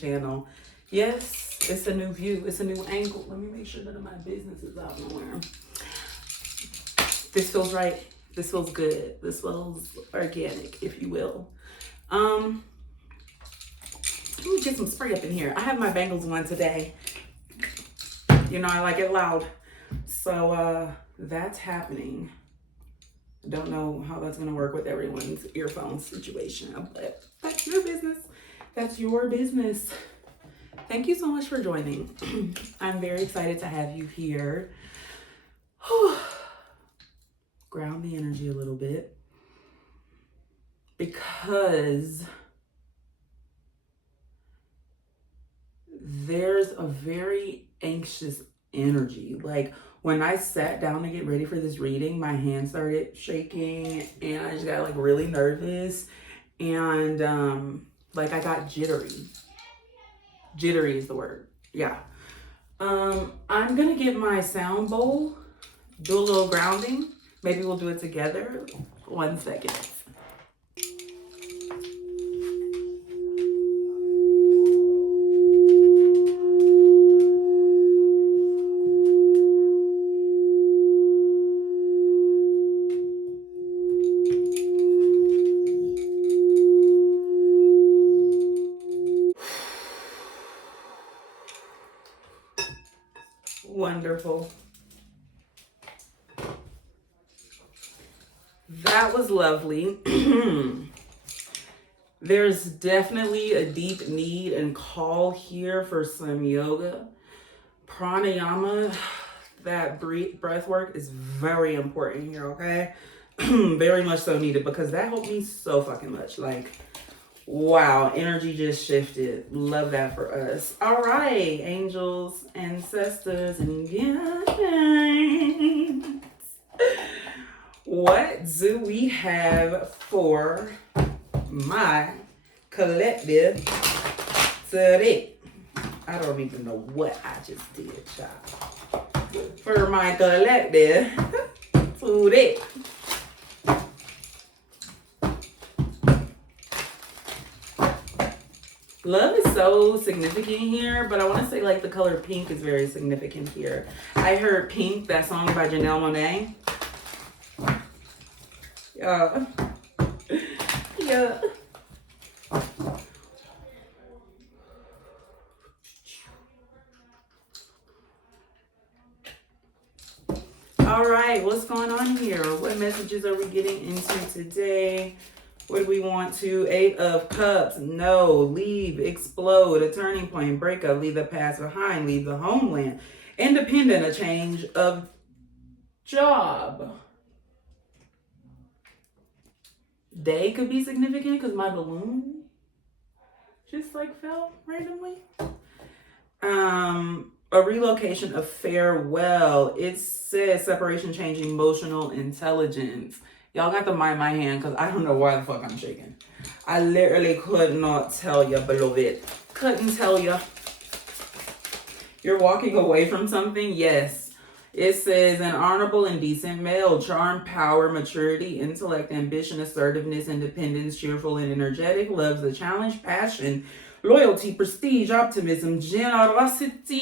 channel. Yes, it's a new view. It's a new angle. Let me make sure that my business is out nowhere. This feels right. This feels good. This feels organic, if you will. Let me get some spray up in here. I have my bangles on today. You know, I like it loud. So that's happening. I don't know how that's gonna work with everyone's earphone situation, but that's your business. That's your business. Thank you so much for joining. I'm very excited to have you here. Ground the energy a little bit, because there's a very anxious energy. Like when I sat down to get ready for this reading, my hands started shaking and I just got like really nervous, and like I got jittery. Jittery is the word. Yeah. I'm gonna get my sound bowl, do a little grounding. Maybe we'll do it together. 1 second. Wonderful. That was lovely. There's definitely a deep need and call here for some yoga. Pranayama, that breath work is very important here, okay? Very much so needed, because that helped me so fucking much. Like, wow, energy just shifted. Love that for us. All right, angels, ancestors, and guides. What do we have for my collective today? I don't even know what I just did, child. For my collective today. Love is so significant here, but I want to say like the color pink is very significant here. I heard Pink, that song by Janelle Monáe. Yeah. Yeah. All right, what's going on here? What messages are we getting into today? What do we want to? 8 of Cups. No. Leave. Explode. A turning point. Breakup. Leave the past behind. Leave the homeland. Independent. A change of job. Day could be significant because my balloon just like fell randomly. A relocation of farewell. It says separation, change, emotional intelligence. Y'all got to mind my hand because I don't know why the fuck I'm shaking. I literally could not tell you, beloved. Couldn't tell you. You're walking away from something? Yes. It says an honorable and decent male. Charm, power, maturity, intellect, ambition, assertiveness, independence, cheerful and energetic. Loves the challenge, passion, loyalty, prestige, optimism, generosity.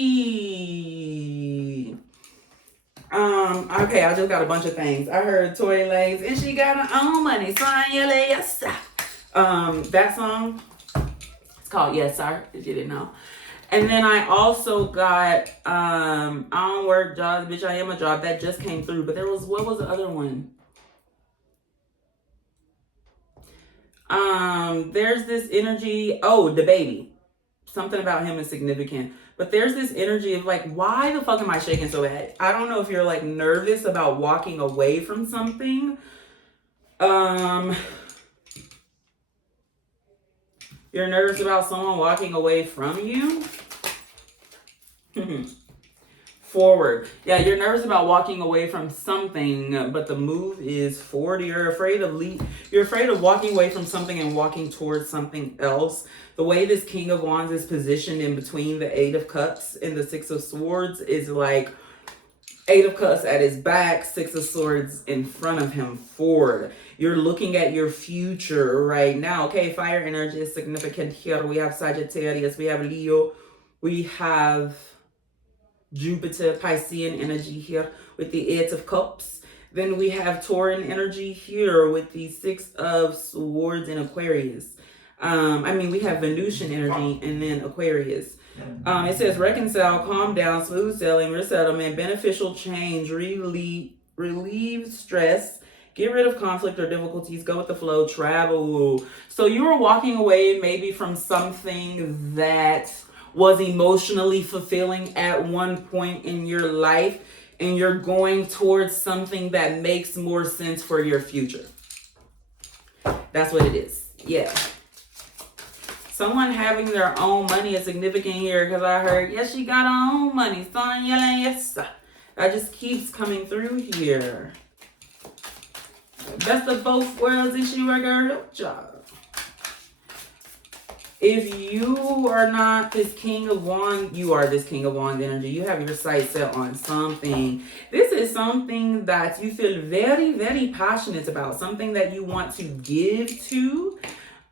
Okay, I just got a bunch of things. I heard Tory Lanez, and she got her own money. Yes. That song, it's called Yes Sir, if you didn't know. And then I also got I don't work jobs, bitch, I am a job. That just came through. But there was, what was the other one? There's this energy. Oh, the baby. Something about him is significant. But there's this energy of like, why the fuck am I shaking so bad? I don't know if you're like nervous about walking away from something. You're nervous about someone walking away from you. Forward. Yeah, you're nervous about walking away from something, but the move is forward. You're afraid of walking away from something and walking towards something else. The way this King of Wands is positioned in between the 8 of Cups and the 6 of Swords is like Eight of Cups at his back, Six of Swords in front of him forward. You're looking at your future right now. Okay, fire energy is significant here. We have Sagittarius, we have Leo, we have Jupiter, Piscean energy here with the Eight of Cups. Then we have Tauran energy here with the Six of Swords in Aquarius. We have Venusian energy and then Aquarius. It says reconcile, calm down, smooth sailing, resettlement, beneficial change, relieve stress, get rid of conflict or difficulties, go with the flow, travel. So you were walking away maybe from something that was emotionally fulfilling at one point in your life, and you're going towards something that makes more sense for your future. That's what it is. Yeah. Someone having their own money is significant here, because I heard, yes, she got her own money. Son, yes. That just keeps coming through here. Best of both worlds, is she work her job. If you are not this King of Wands, you are this King of Wands energy. You have your sights set on something. This is something that you feel very, very passionate about. Something that you want to give to.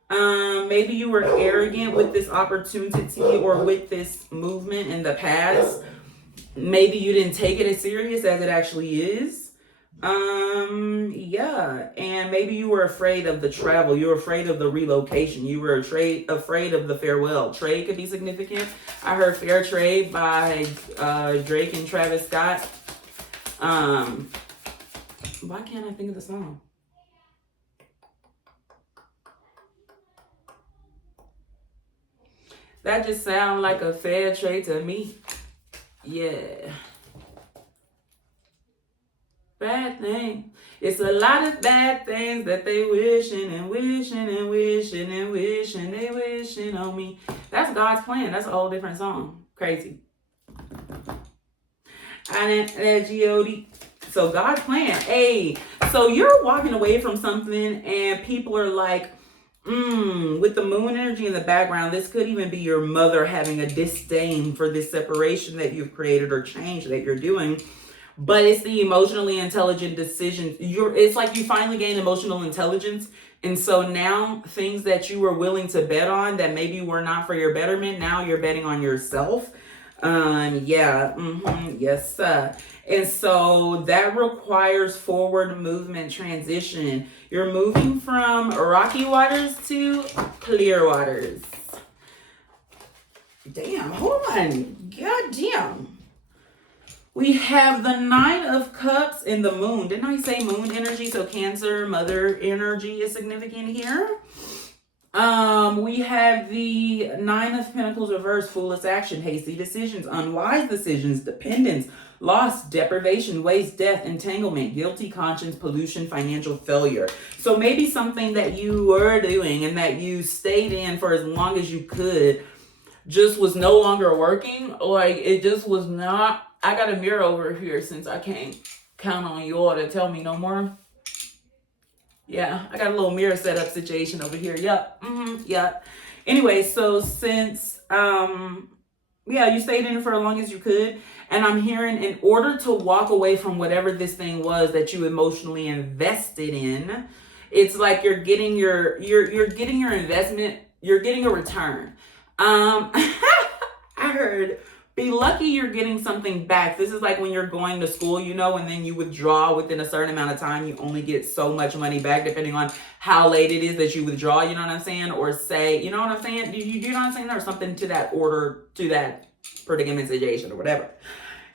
Maybe you were arrogant with this opportunity or with this movement in the past. Maybe you didn't take it as serious as it actually is. And maybe you were afraid of the travel. You were afraid of the relocation. You were afraid of the farewell. Trade could be significant. I heard Fair Trade by Drake and Travis Scott. Why can't I think of the song? That just sounds like a fair trade to me. Yeah. Bad thing. It's a lot of bad things that they wishing and wishing and wishing and wishing. They wishing on me. That's God's plan. That's a whole different song. Crazy. G-O-D. So God's plan. Hey. So you're walking away from something and people are like, with the moon energy in the background, this could even be your mother having a disdain for this separation that you've created or change that you're doing. But it's the emotionally intelligent decision. It's like you finally gain emotional intelligence. And so now things that you were willing to bet on that maybe were not for your betterment, now you're betting on yourself. Yes. And so that requires forward movement transition. You're moving from rocky waters to clear waters. Damn, hold on. God damn. We have the Nine of Cups in the moon. Didn't I say moon energy? So Cancer, mother energy is significant here. We have the Nine of Pentacles reversed, foolish action, hasty decisions, unwise decisions, dependence, loss, deprivation, waste, death, entanglement, guilty conscience, pollution, financial failure. So maybe something that you were doing and that you stayed in for as long as you could just was no longer working. Like it just was not. I got a mirror over here since I can't count on you all to tell me no more. Yeah, I got a little mirror setup situation over here. Yep. Yep. Anyway, so since, you stayed in it for as long as you could. And I'm hearing in order to walk away from whatever this thing was that you emotionally invested in, it's like you're getting your investment, you're getting a return. I heard, be lucky you're getting something back. This is like when you're going to school, and then you withdraw within a certain amount of time. You only get so much money back depending on how late it is that you withdraw, you know what I'm saying? Or say, you know what I'm saying? Do you know what I'm saying? Or something to that order, to that predicament situation or whatever.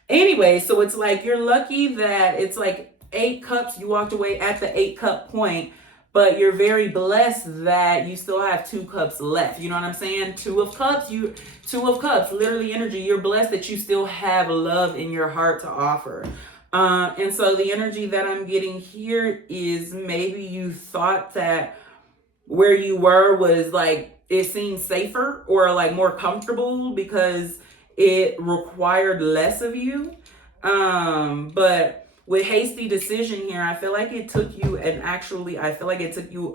Anyway, so it's like you're lucky that it's like 8 cups. You walked away at the 8 cup point. But you're very blessed that you still have 2 cups left. You know what I'm saying? 2 of cups, literally energy. You're blessed that you still have love in your heart to offer. And so the energy that I'm getting here is maybe you thought that where you were was like, it seemed safer or like more comfortable because it required less of you. But with hasty decision here, I feel like it took you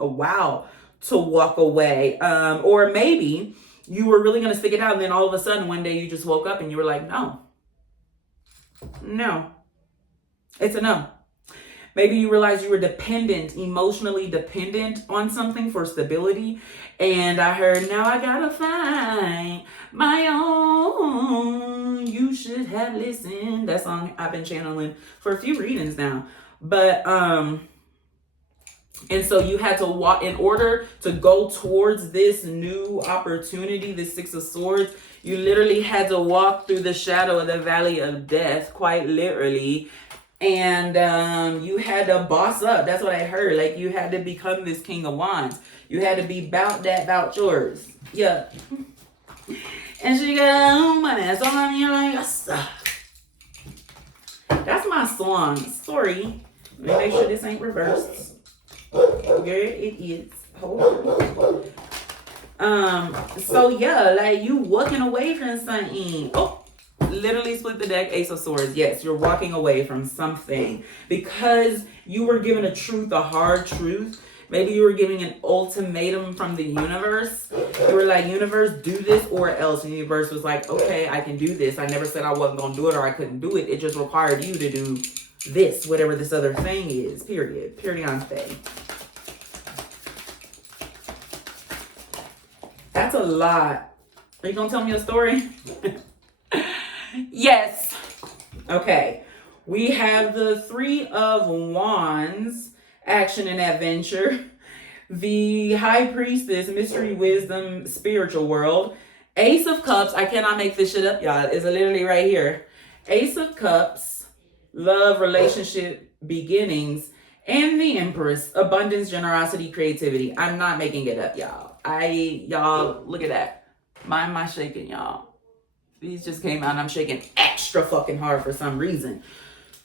a while to walk away. Or maybe you were really going to stick it out and then all of a sudden one day you just woke up and you were like, no. It's a no. Maybe you realize you were dependent, emotionally dependent on something for stability. And I heard, now I gotta find my own. You should have listened. That song I've been channeling for a few readings now. But, and so you had to walk in order to go towards this new opportunity, this Six of Swords. You literally had to walk through the shadow of the valley of death, quite literally. And you had to boss up. That's what I heard. Like, you had to become this King of Wands. You had to be about that, about yours. Yeah. And she got money. So I'm like, that's my song. Sorry. Let me make sure this ain't reversed. Girl, it is. Hold on. So yeah, like, you walking away from something. Oh. Literally split the deck, Ace of Swords. Yes, you're walking away from something because you were given a truth, a hard truth. Maybe you were giving an ultimatum from the universe. You were like, universe, do this or else. And the universe was like, okay, I can do this. I never said I wasn't going to do it or I couldn't do it. It just required you to do this, whatever this other thing is, period. Period. That's a lot. Are you going to tell me a story? Yes. Okay. We have the Three of Wands, action and adventure. The High Priestess, mystery, wisdom, spiritual world. Ace of Cups. I cannot make this shit up, y'all. It's literally right here. Ace of Cups, love, relationship, beginnings, and the Empress, abundance, generosity, creativity. I'm not making it up, y'all. Y'all, look at that. Mind my shaking, y'all. These just came out and I'm shaking extra fucking hard for some reason.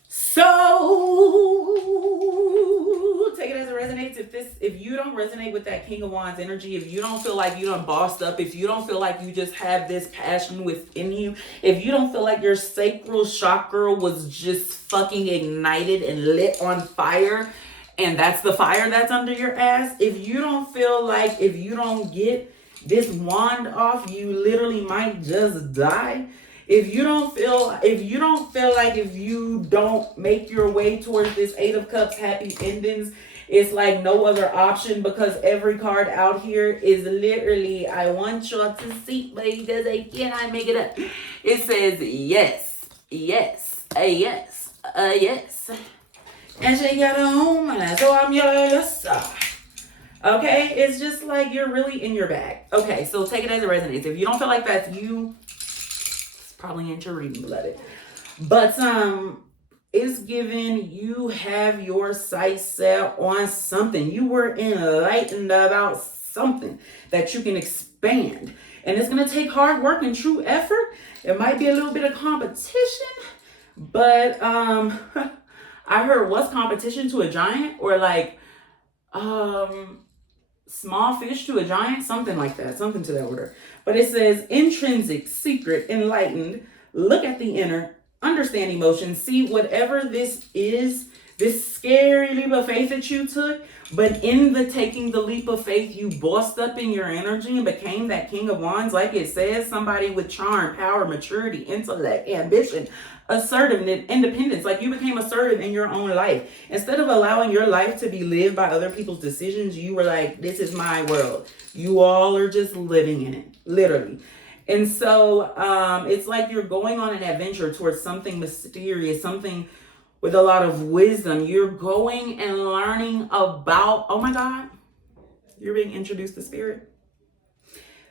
So take it as it resonates. If you don't resonate with that King of Wands energy, if you don't feel like you done bossed up, if you don't feel like you just have this passion within you, if you don't feel like your sacral chakra was just fucking ignited and lit on fire, and that's the fire that's under your ass, if you don't feel like, if you don't get this wand off, you literally might just die. If you don't feel like, if you don't make your way towards this Eight of Cups, happy endings, it's like no other option, because every card out here is literally, I want y'all to see, but he does, I cannot make it up. It says yes, yes, a yes, a yes. And she got her own mind, so I'm yours. Okay, it's just like you're really in your bag. Okay, so take it as it resonates. If you don't feel like that's you, it's probably ain't your reading, beloved. But it's given you have your sights set on something. You were enlightened about something that you can expand. And it's gonna take hard work and true effort. It might be a little bit of competition, but I heard, what's competition to a giant? Or like small fish to a giant, something like that, something to that order. But it says intrinsic, secret, enlightened, look at the inner, understand emotions, see whatever this is, this scary leap of faith that you took, but in the taking the leap of faith, you bossed up in your energy and became that King of Wands. Like it says, somebody with charm, power, maturity, intellect, ambition, assertiveness, independence. Like, you became assertive in your own life. Instead of allowing your life to be lived by other people's decisions, you were like, this is my world. You all are just living in it, literally. And so it's like you're going on an adventure towards something mysterious, something with a lot of wisdom. You're going and learning about, oh my God, you're being introduced to spirit.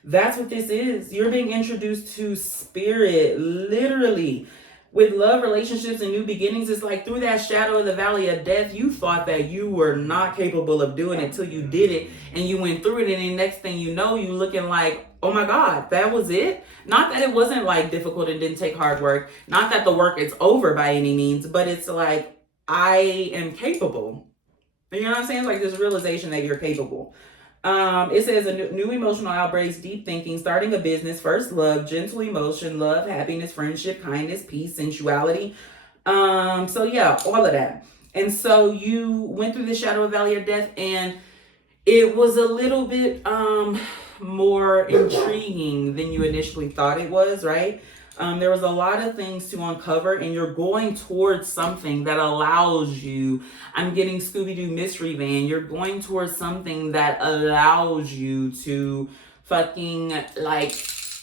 That's what this is. You're being introduced to spirit, literally. With love, relationships, and new beginnings, it's like through that shadow of the valley of death, you thought that you were not capable of doing it until you did it, and you went through it, and the next thing you know, you looking like, oh my God, that was it? Not that it wasn't like difficult and didn't take hard work, not that the work is over by any means, but it's like, I am capable. You know what I'm saying? Like this realization that you're capable. It says a new emotional outbreaks, deep thinking, starting a business, first love, gentle emotion, love, happiness, friendship, kindness, peace, sensuality. So yeah, all of that. And so you went through the shadow of valley of death, and it was a little bit more intriguing than you initially thought it was, right? There was a lot of things to uncover, and you're going towards something that allows you. I'm getting Scooby-Doo mystery van. You're going towards something that allows you to fucking like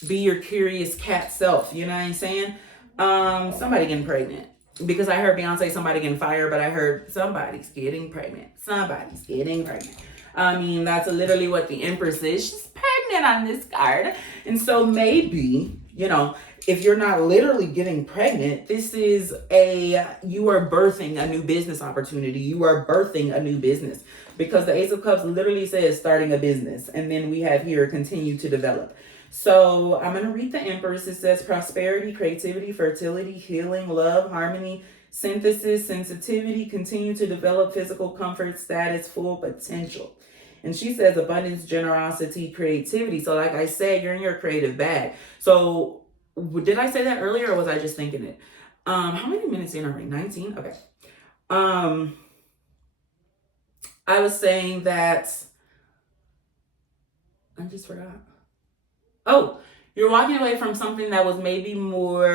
be your curious cat self. You know what I'm saying? Somebody getting pregnant. Because I heard Beyonce somebody getting fired, but I heard somebody's getting pregnant. Somebody's getting pregnant. I mean, that's literally what the Empress is. She's pregnant on this card. And so maybe, you know, if you're not literally getting pregnant, this is you are birthing a new business opportunity. You are birthing a new business. Because the Ace of Cups literally says starting a business. And then we have here continue to develop. So I'm going to read the Empress. It says prosperity, creativity, fertility, healing, love, harmony, synthesis, sensitivity, continue to develop physical comfort, status, full potential. And she says abundance, generosity, creativity. So like I said, you're in your creative bag. So did I say that earlier or was I just thinking it? How many minutes in are we? 19? Okay. I was saying that I just forgot. Oh, you're walking away from something that was maybe more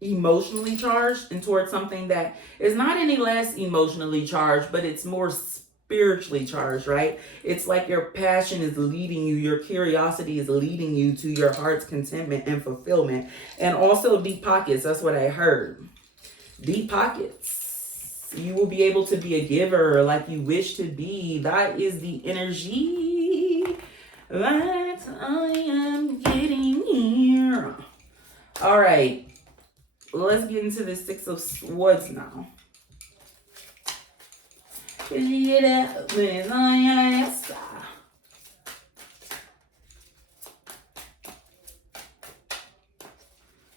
emotionally charged and towards something that is not any less emotionally charged, but it's more spiritually charged, right? It's like your passion is leading you, your curiosity is leading you to your heart's contentment and fulfillment. And also deep pockets, that's what I heard. Deep pockets. You will be able to be a giver like you wish to be. That is the energy that I am getting here. All right, let's get into the Six of Swords now.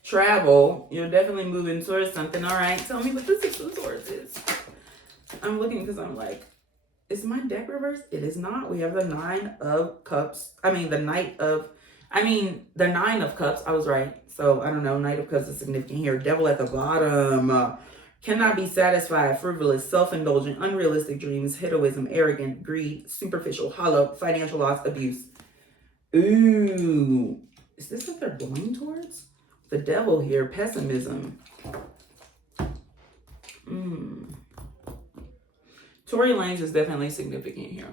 Travel. You're definitely moving towards something. All right, tell me what the Six of Swords is. I'm looking because I'm like, is my deck reversed? It is not. We have the Nine of Cups. The Nine of Cups. I was right. So, I don't know. Knight of Cups is significant here. Devil at the bottom. Cannot be satisfied. Frivolous. Self-indulgent. Unrealistic dreams. Hedoism. Arrogant. Greed. Superficial. Hollow. Financial loss. Abuse. Ooh. Is this what they're going towards? The devil here. Pessimism. Tory Lanez is definitely significant here.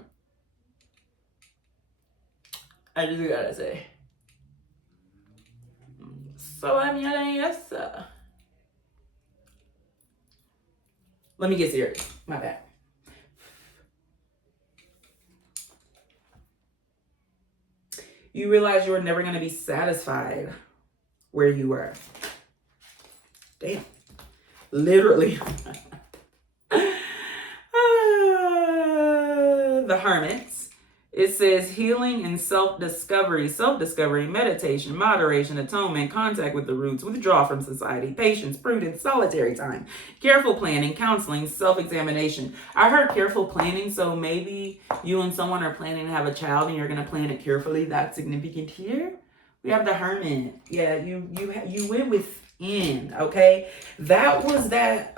I just gotta say. So yes. Let me get serious. My bad. You realize you were never gonna be satisfied where you were. Damn. Literally. The Hermits. It says healing and self-discovery, meditation, moderation, atonement, contact with the roots, withdrawal from society, patience, prudence, solitary time, careful planning, counseling, self-examination. I heard careful planning, so maybe you and someone are planning to have a child and you're going to plan it carefully. That's significant here. We have the Hermit. Yeah, you went within, okay? That was that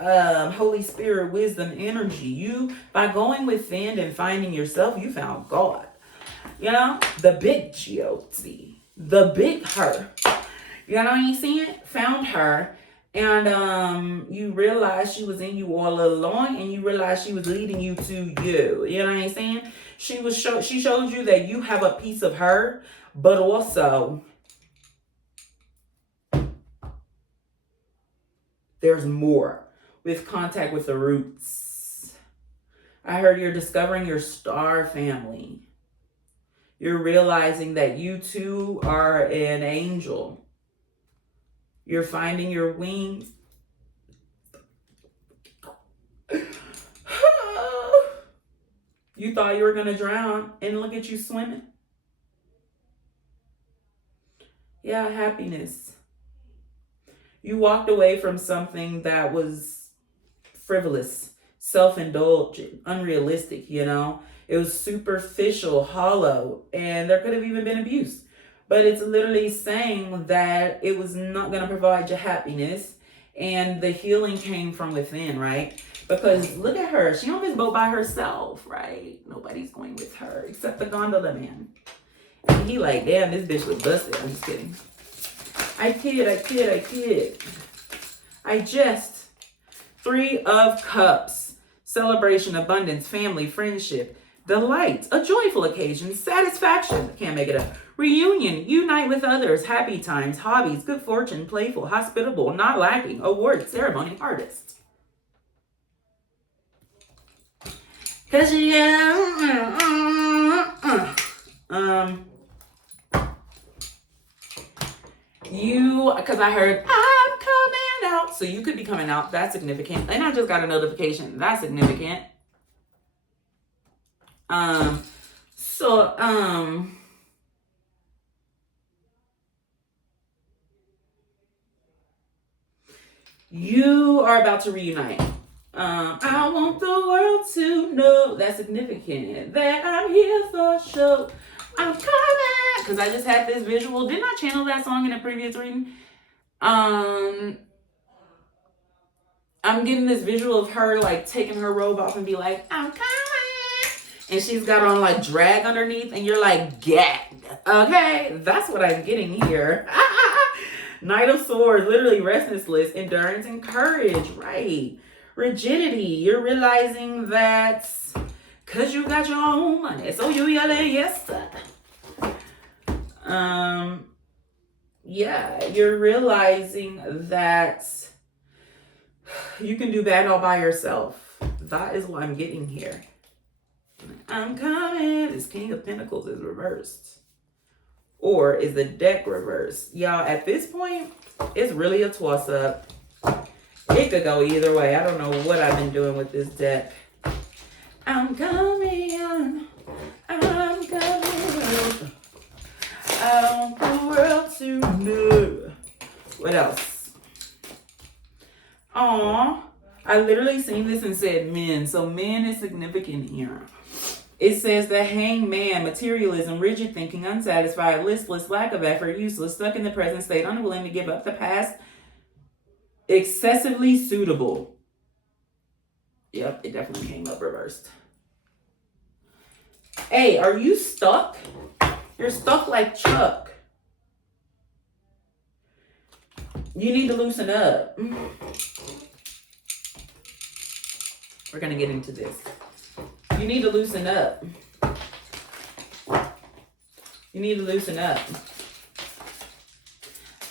Holy Spirit wisdom energy. You, by going within and finding yourself, you found God. You know, the big G-O-T, the big her. You know what I'm saying? Found her. And you realized she was in you all along, and you realized she was leading you to you. You know what I'm saying? She showed you that you have a piece of her, but also there's more with contact with the roots. I heard you're discovering your star family. You're realizing that you too are an angel. You're finding your wings. You thought you were going to drown, and look at you swimming. Yeah, happiness. You walked away from something that was frivolous, self-indulgent, unrealistic, you know. It was superficial, hollow, and there could have even been abuse. But it's literally saying that it was not going to provide you happiness, and the healing came from within, right? Because look at her. She on this boat by herself, right? Nobody's going with her except the gondola man. And he like, damn, this bitch was busted. I'm just kidding. I kid. I jest. 3 of Cups. Celebration, abundance, family, friendship, delight, a joyful occasion, satisfaction. Can't make it up. Reunion, unite with others, happy times, hobbies, good fortune, playful, hospitable, not lacking, award, ceremony, artist. Cause because I heard I'm coming out, so you could be coming out. That's significant. And I just got a notification. That's significant. You are about to reunite. I want the world to know, that's significant, that I'm here for sure. I'm coming. Because I just had this visual. Didn't I channel that song in a previous reading? I'm getting this visual of her like taking her robe off and be like, I'm coming. And she's got on like drag underneath and you're like, gagged. Okay, that's what I'm getting here. Knight of Swords, literally restlessness, endurance, and courage, right? Rigidity, you're realizing that because you got your own money, so you yelling, yes, sir. Yeah, you're realizing that you can do bad all by yourself. That is what I'm getting here. I'm coming. This King of Pentacles is reversed. Or is the deck reversed? Y'all, at this point, it's really a toss-up. It could go either way. I don't know what I've been doing with this deck. I'm coming. I'm coming. I want the world to know. What else? Aw. I literally seen this and said men. So men is significant here. It says the hangman, materialism, rigid thinking, unsatisfied, listless, lack of effort, useless, stuck in the present state, unwilling to give up the past, excessively suitable. Yep, it definitely came up reversed. Hey, are you stuck? You're stuck like Chuck. You need to loosen up. We're going to get into this. You need to loosen up. You need to loosen up.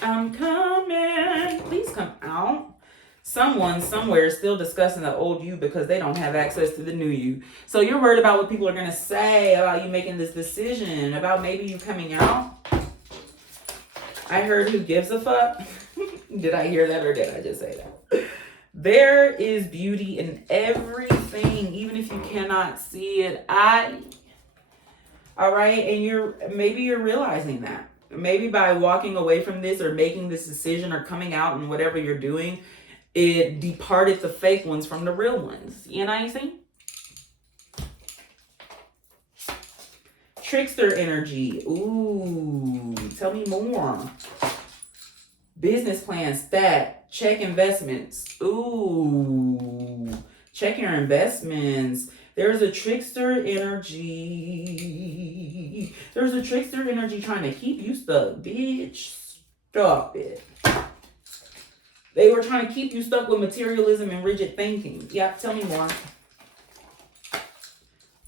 I'm coming. Please come out. Someone somewhere is still discussing the old you because they don't have access to the new you. So you're worried about what people are going to say about you making this decision, about maybe you coming out. I heard who gives a fuck. Did I hear that or did I just say that? There is beauty in everything, even if you cannot see it. All right, and maybe you're realizing that. Maybe by walking away from this or making this decision or coming out and whatever you're doing, it departed the fake ones from the real ones. You know what I'm saying? Trickster energy. Ooh, tell me more. Business plan, stat, check investments. Ooh, check your investments. There's a trickster energy. There's a trickster energy trying to keep you stuck. Bitch, stop it. They were trying to keep you stuck with materialism and rigid thinking. Yeah, tell me more.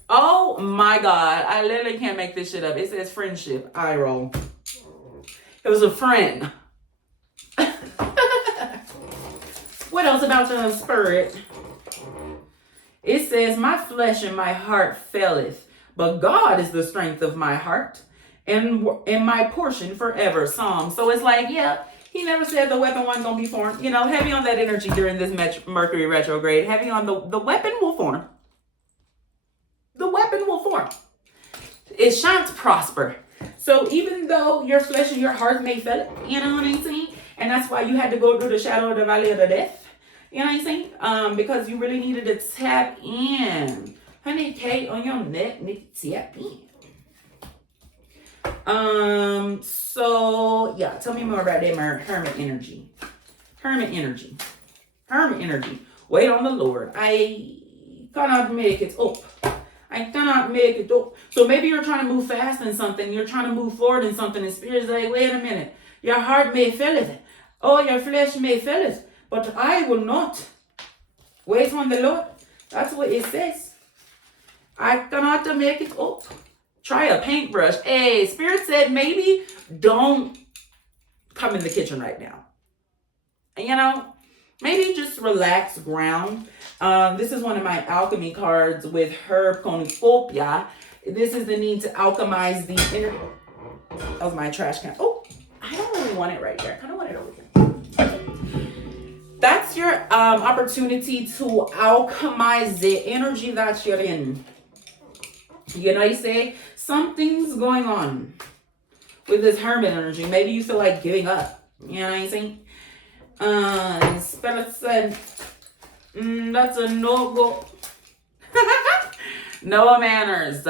Oh my God, I literally can't make this shit up. It says friendship. Eye roll. It was a friend. What else about your spirit? It says, my flesh and my heart faileth, but God is the strength of my heart and my portion forever. Psalm. So it's like, yeah, he never said the weapon wasn't going to be formed. You know, heavy on that energy during this Mercury retrograde. Heavy on the weapon will form. The weapon will form. It shan't prosper. So even though your flesh and your heart may fail, you know what I'm saying? And that's why you had to go through the shadow of the valley of the death. You know what I'm saying? Because you really needed to tap in. 100K on your neck, need to tap in. So yeah, tell me more about that hermit energy. Hermit energy. Hermit energy. Wait on the Lord. I cannot make it up. I cannot make it up. So maybe you're trying to move fast in something. You're trying to move forward in something. And Spirit's like, wait a minute. Your heart may feel it. Oh, your flesh may feel it. But I will not. Wait on the Lord. That's what it says. I cannot make it up. Try a paintbrush. Hey, Spirit said maybe don't come in the kitchen right now. And you know, maybe just relax, ground. This is one of my alchemy cards with herb cornucopia. This is the need to alchemize the inner. That was my trash can. Oh, I don't really want it right there. I kind of want it over here. That's your opportunity to alchemize the energy that you're in. You know, you say something's going on with this hermit energy. Maybe you feel like giving up. You know what I'm saying? Spirit said, that's a no-go. No manners.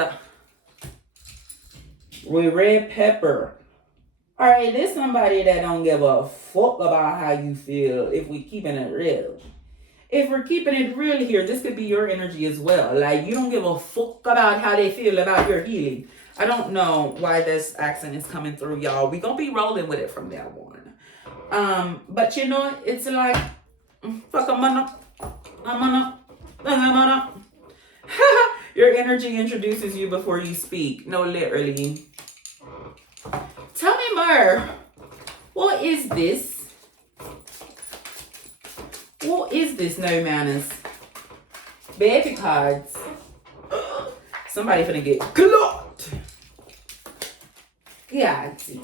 With red pepper. All right, there's somebody that don't give a fuck about how you feel if we keeping it real. If we're keeping it real here, this could be your energy as well. Like, you don't give a fuck about how they feel about your healing. I don't know why this accent is coming through, y'all. We gonna be rolling with it from now on. But you know, it's like, fuck I'm gonna. Your energy introduces you before you speak. No, literally. Tell me more. What is this? What is this, no manners? Baby cards. Somebody finna get clocked. Yeah, I see.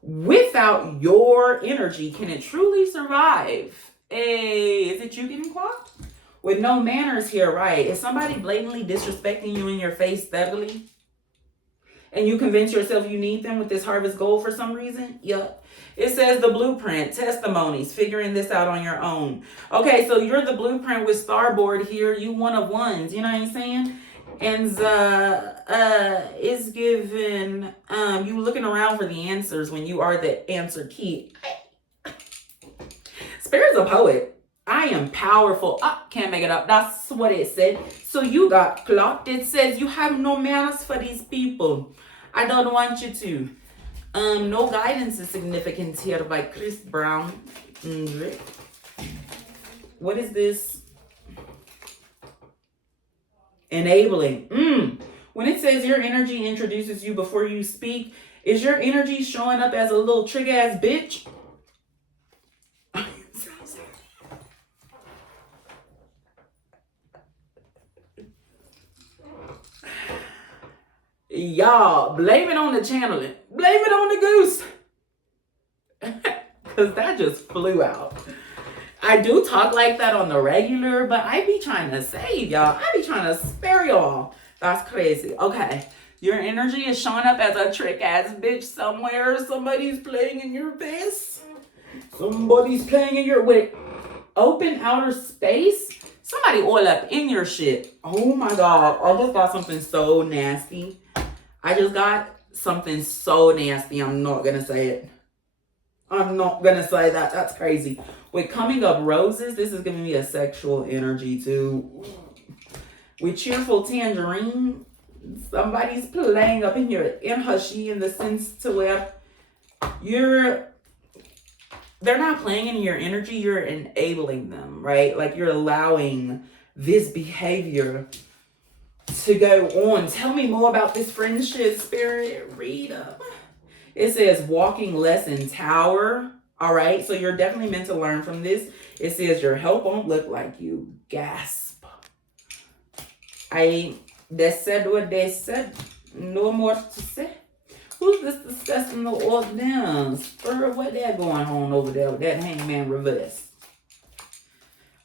Without your energy, can it truly survive? Hey, is it you getting clocked? With no manners here, right? Is somebody blatantly disrespecting you in your face steadily? And you convince yourself you need them with this harvest gold for some reason? Yup. It says the blueprint, testimonies, figuring this out on your own. Okay, so you're the blueprint with Starboard here. You one of ones, you know what I'm saying? And it's given you looking around for the answers when you are the answer key. Spirit's a poet. I am powerful. Can't make it up. That's what it said. So you got clocked. It says you have no manners for these people. I don't want you to. No guidance is significant here by Chris Brown. What is this? Enabling. When it says your energy introduces you before you speak, is your energy showing up as a little trick ass bitch? Y'all, blame it on the channeling. Blame it on the goose. Because that just flew out. I do talk like that on the regular, but I be trying to save y'all. I be trying to spare y'all. That's crazy. Okay. Your energy is showing up as a trick ass bitch somewhere. Somebody's playing in your face. Somebody's playing in your with open outer space. Somebody all up in your shit. Oh my God. I just got something so nasty. I'm not going to say it. I'm not going to say that. That's crazy. With coming up roses, this is giving me a sexual energy too. With cheerful tangerine, somebody's playing up in her she in the sense to where they're not playing in your energy, you're enabling them, right? Like you're allowing this behavior to go on. Tell me more about this friendship, Spirit. Read up. It says walking lesson tower. All right, so you're definitely meant to learn from this. It says your help won't look like you. Gasp. They said what they said. No more to say. Who's this discussing the ordinance? What they're going on over there with that hangman reverse?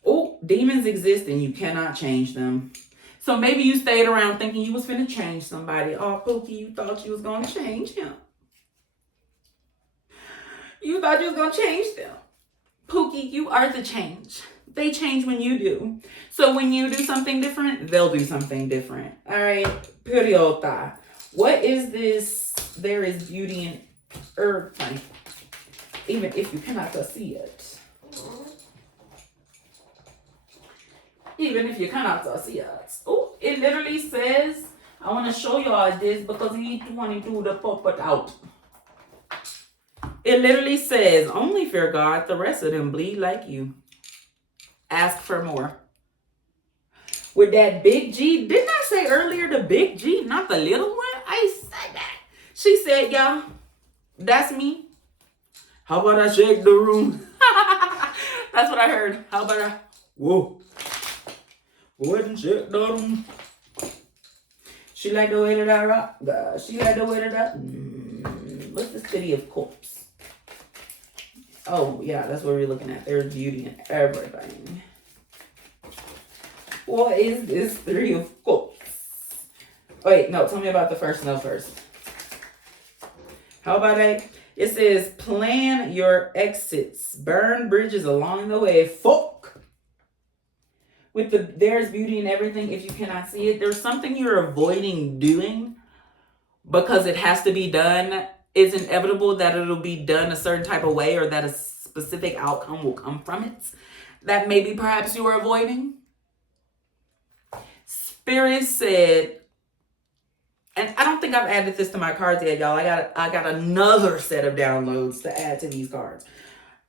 Oh, demons exist and you cannot change them. So maybe you stayed around thinking you was finna change somebody. Oh, Pookie, you thought you was going to change him. You thought you was going to change them. Pookie, you are the change. They change when you do. So when you do something different, they'll do something different. All right. Periota. What is this? There is beauty in earth. Even if you cannot see it. Even if you cannot see it. Oh, it literally says, I want to show y'all this because he want to do the puppet out. It literally says, only fear God, the rest of them bleed like you. Ask for more. With that big G, didn't I say earlier the big G, not the little one? I said that. She said, y'all, that's me. How about I shake the room? That's what I heard. How about I, whoa. Go ahead and shake the room. She like the way that I rock. She like the way that I, what's the city of Cups? Oh, yeah, that's what we're looking at. There's beauty in everything. What is this Three of Cups? Wait, no, tell me about the first note first. How about that? It says, plan your exits. Burn bridges along the way. Fuck. With the, there's beauty in everything. If you cannot see it, there's something you're avoiding doing because it has to be done. It's inevitable that it'll be done a certain type of way or that a specific outcome will come from it. That maybe perhaps you are avoiding. Spirit said, and I don't think I've added this to my cards yet, y'all. I got another set of downloads to add to these cards.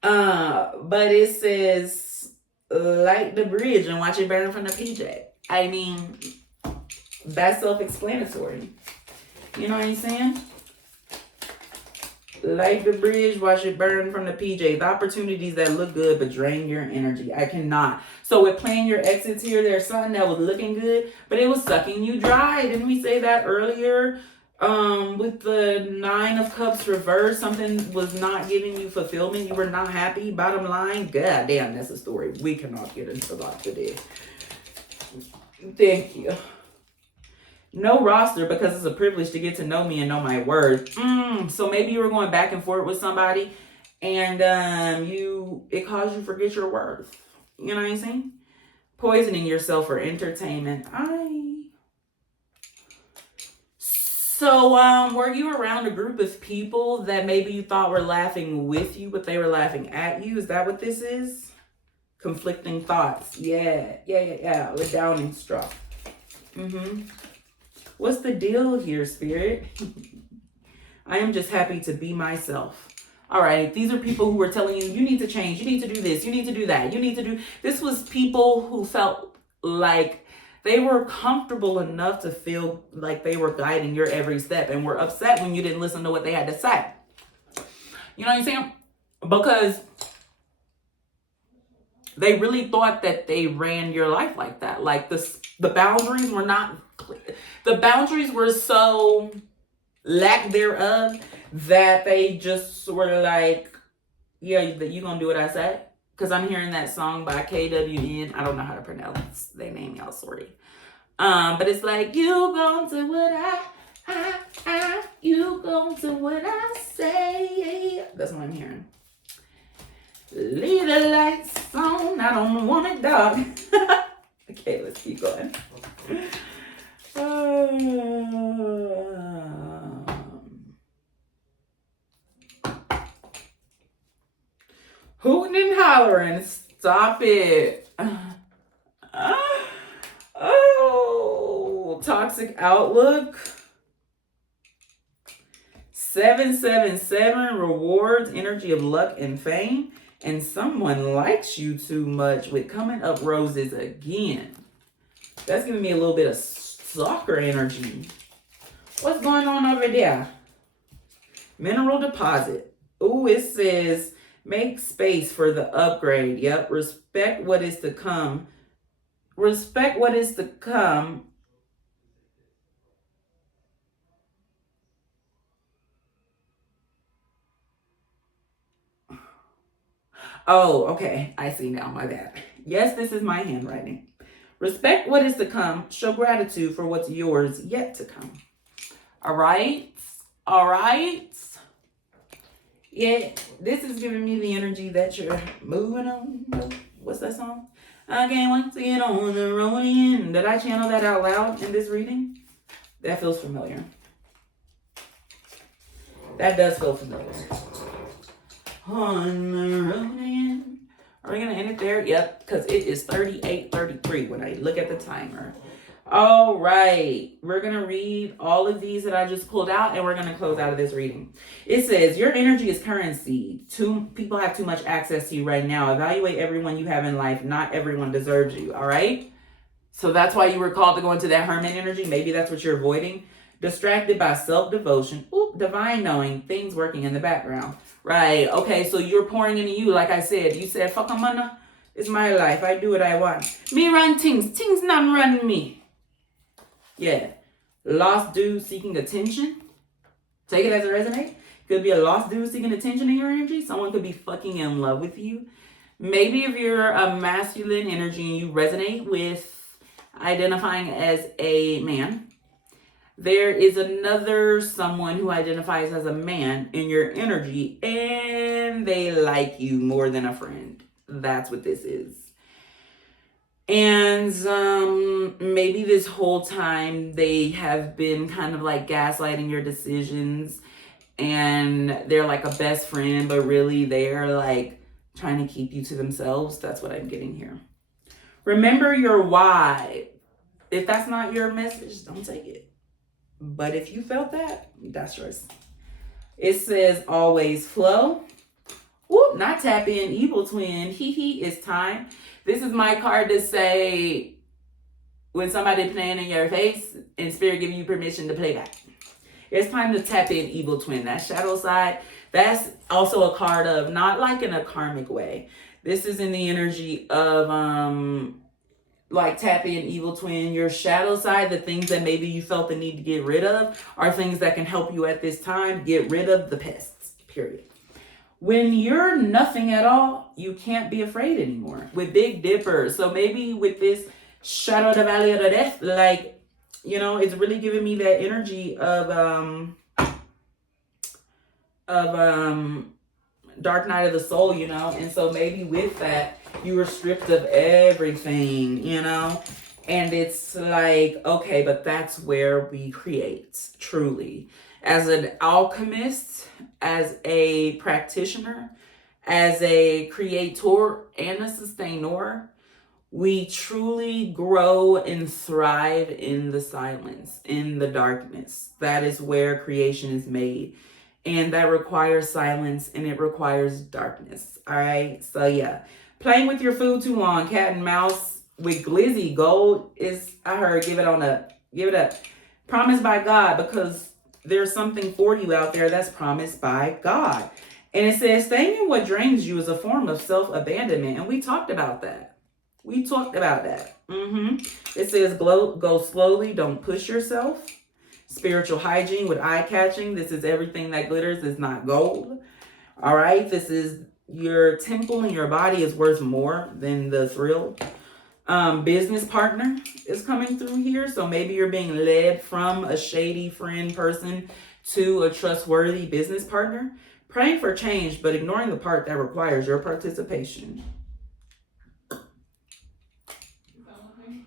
But it says, light the bridge and watch it burn from the PJ. I mean, that's self-explanatory. You know what I'm saying? Light the bridge, watch it burn from the PJ. The opportunities that look good but drain your energy. I cannot. So with planning your exits here, there's something that was looking good, but it was sucking you dry. Didn't we say that earlier? With the 9 of Cups reversed, something was not giving you fulfillment. You were not happy. Bottom line, god damn, that's a story we cannot get into that today. Thank you. No roster because it's a privilege to get to know me and know my worth. So maybe you were going back and forth with somebody and it caused you to forget your worth. You know what I'm saying? Poisoning yourself for entertainment. So were you around a group of people that maybe you thought were laughing with you, but they were laughing at you? Is that what this is? Conflicting thoughts. Yeah. With Downing straw. What's the deal here, Spirit? I am just happy to be myself. All right, these are people who were telling you, you need to change, you need to do this, you need to do that, you need to do... This was people who felt like they were comfortable enough to feel like they were guiding your every step and were upset when you didn't listen to what they had to say. You know what I'm saying? Because they really thought that they ran your life like that. Like the boundaries were not clear. The boundaries were so lack thereof that they just were like, yeah, you gonna do what I say? Because I'm hearing that song by KWN. I don't know how to pronounce their name, y'all, sorry. But it's like, you gon' do what you gon' do what I say. That's what I'm hearing. Leave the lights on, I don't want it dark. Okay, let's keep going. Hooting and hollering, stop it. Oh, toxic outlook. 777 rewards, energy of luck and fame. And someone likes you too much with coming up roses again. That's giving me a little bit of stalker energy. What's going on over there? Mineral deposit. Ooh, it says make space for the upgrade. Yep. Respect what is to come. Respect what is to come. Oh, okay. I see now. My bad. Yes, this is my handwriting. Respect what is to come. Show gratitude for what's yours yet to come. All right. All right. Yeah, this is giving me the energy that you're moving on. What's that song? I can't wait to get on the road again. Did I channel that out loud in this reading? That feels familiar. That does feel familiar. On the road again. Are we going to end it there? Yep, because it is 38:33 when I look at the timer. All right, we're going to read all of these that I just pulled out, and we're going to close out of this reading. It says, your energy is currency. People have too much access to you right now. Evaluate everyone you have in life. Not everyone deserves you, all right? So that's why you were called to go into that hermit energy. Maybe that's what you're avoiding. Distracted by self-devotion. Oop, divine knowing. Things working in the background. Right, okay, so you're pouring into you, like I said. You said, fuck, I'm gonna. It's my life. I do what I want. Me run things. Things not run me. Yeah. Lost dude seeking attention. Take it as it resonates. Could be a lost dude seeking attention in your energy. Someone could be fucking in love with you. Maybe if you're a masculine energy and you resonate with identifying as a man, there is another someone who identifies as a man in your energy and they like you more than a friend. That's what this is. And maybe this whole time they have been kind of like gaslighting your decisions and they're like a best friend, but really they're like trying to keep you to themselves. That's what I'm getting here. Remember your why. If that's not your message, don't take it. But if you felt that, that's yours. It says always flow. Whoop, not tap in, evil twin. It's time. This is my card to say when somebody playing in your face and spirit giving you permission to play back. It's time to tap in, evil twin. That shadow side, that's also a card of not like in a karmic way. This is in the energy of like tap in, evil twin. Your shadow side, the things that maybe you felt the need to get rid of are things that can help you at this time get rid of the pests, period. When you're nothing at all, you can't be afraid anymore. With Big Dipper. So maybe with this Shadow of the Valley of the Death, like, you know, it's really giving me that energy of Dark Night of the Soul, you know. And so maybe with that, you were stripped of everything, you know. And it's like, okay, but that's where we create, truly. As an alchemist, as a practitioner, as a creator and a sustainer, we truly grow and thrive in the silence, in the darkness. That is where creation is made. And that requires silence and it requires darkness. All right. So yeah, playing with your food too long, cat and mouse with glizzy gold is, I heard, give it on up. Give it up. Promised by God, because there's something for you out there that's promised by God. And it says, staying in what drains you is a form of self-abandonment. And we talked about that. It says, go slowly. Don't push yourself. Spiritual hygiene with eye catching. This is everything that glitters is not gold. All right. This is your temple and your body is worth more than the thrill. Business partner is coming through here. So maybe you're being led from a shady friend person to a trustworthy business partner. Praying for change, but ignoring the part that requires your participation.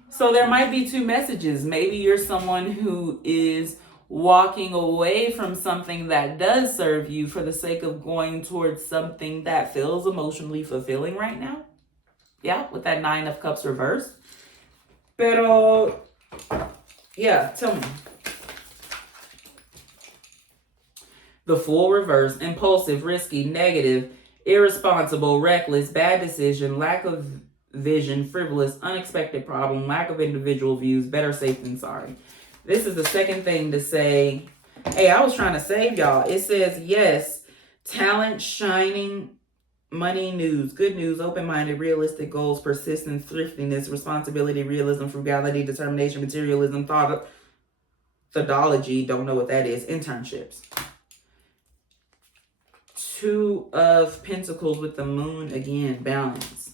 So there might be two messages. Maybe you're someone who is walking away from something that does serve you for the sake of going towards something that feels emotionally fulfilling right now. Yeah, with that 9 of Cups reversed. Pero, yeah, tell me. The Fool reverse, impulsive, risky, negative, irresponsible, reckless, bad decision, lack of vision, frivolous, unexpected problem, lack of individual views, better safe than sorry. This is the second thing to say. Hey, I was trying to save y'all. It says, yes, talent, shining, money, news, good news, open-minded, realistic goals, persistence, thriftiness, responsibility, realism, frugality, determination, materialism, thoughtology, don't know what that is, internships. 2 of Pentacles with the moon again, balance.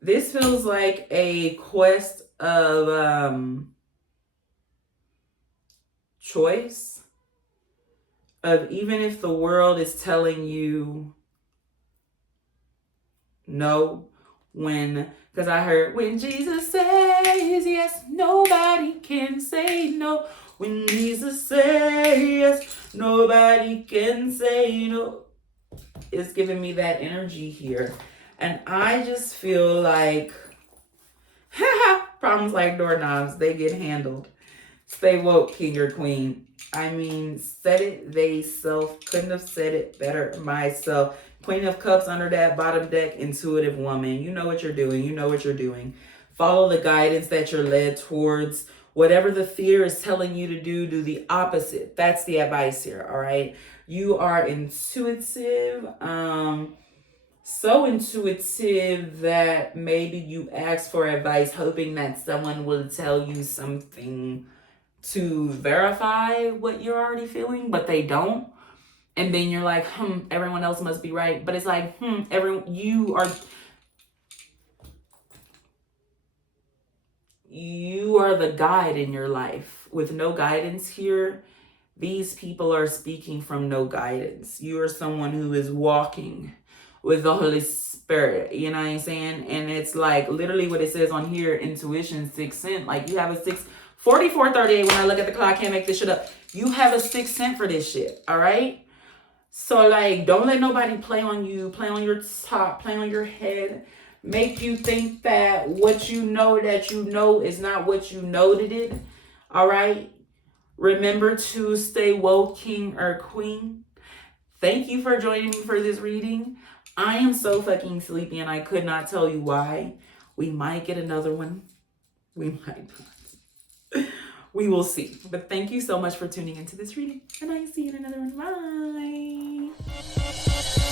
This feels like a quest of choice. Of even if the world is telling you no, because I heard, when Jesus says yes, nobody can say no. When Jesus says yes, nobody can say no. It's giving me that energy here. And I just feel like Problems like doorknobs, they get handled. Stay woke, king or queen. I mean, said it they self. Couldn't have said it better myself. Queen of Cups under that bottom deck, intuitive woman. You know what you're doing. You know what you're doing. Follow the guidance that you're led towards. Whatever the fear is telling you to do the opposite. That's the advice here, all right? You are intuitive. So intuitive that maybe you ask for advice hoping that someone will tell you something to verify what you're already feeling, but they don't. And then you're like, everyone else must be right. But it's like, you are the guide in your life. With no guidance here, these people are speaking from no guidance. You are someone who is walking with the Holy Spirit. You know what I'm saying? And it's like literally what it says on here, intuition, sixth sense. Like you have a 44:38. When I look at the clock, I can't make this shit up. You have a sixth sense for this shit. All right? So like, don't let nobody play on you, play on your top, play on your head, make you think that what you know is not what you noted it. All right? Remember to stay woke, king or queen. Thank you for joining me for this reading. I am so fucking sleepy and I could not tell you why. We might get another one. We might not. We will see. But thank you so much for tuning into this reading. And I see you in another one. Bye.